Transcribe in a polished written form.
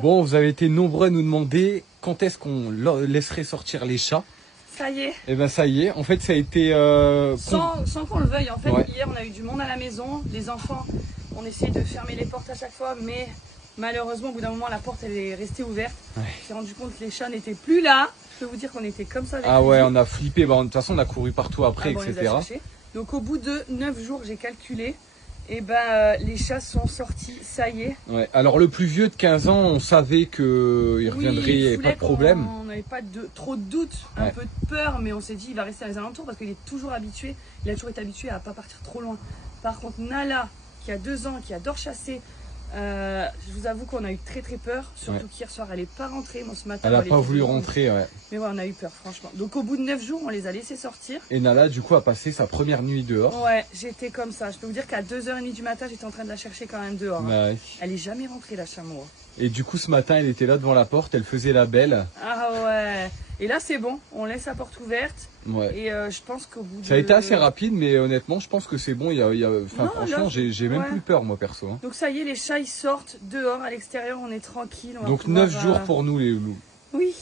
Bon, vous avez été nombreux à nous demander quand est-ce qu'on laisserait sortir les chats. Ça y est. Et ben ça y est, en fait ça a été... Sans qu'on le veuille, en fait, ouais. Hier on a eu du monde à la maison, les enfants, on essaye de fermer les portes à chaque fois, mais malheureusement au bout d'un moment la porte elle est restée ouverte. Ouais. On s'est rendu compte que les chats n'étaient plus là, je peux vous dire qu'on était comme ça avec Ah ouais, lui. on a flippé, bah, de toute façon on a couru partout après, Bon, on les a etc. cherchés. Donc au bout de 9 jours j'ai calculé, et les chats sont sortis, ça y est. Ouais. Alors le plus vieux de 15 ans, on savait qu'il reviendrait, il n'y avait pas de problème. On n'avait pas trop de doutes, un peu de peur, mais on s'est dit il va rester dans les alentours parce qu'il est toujours habitué, il a toujours été habitué à ne pas partir trop loin. Par contre Nala, qui a 2 ans, qui adore chasser, je vous avoue qu'on a eu très peur, surtout qu'hier soir elle n'est pas rentrée, moi ce matin elle n'a pas voulu rentrer, ouais. Mais ouais, on a eu peur franchement. Donc au bout de 9 jours, on les a laissés sortir. Et Nala du coup a passé sa première nuit dehors. Ouais, j'étais comme ça, je peux vous dire qu'à 2h30 du matin, j'étais en train de la chercher quand même dehors. Bah, ouais. Elle est jamais rentrée la chameau. Et du coup ce matin elle était là devant la porte, elle faisait la belle. Ah ouais. Et là c'est bon, on laisse la porte ouverte. Ouais. Et je pense qu'au bout de... Ça a été assez rapide, mais honnêtement je pense que c'est bon. Enfin, franchement j'ai même plus peur moi perso. Hein. Donc ça y est, les chats ils sortent dehors à l'extérieur, on est tranquille. Donc 9 jours pour nous les loups. Oui.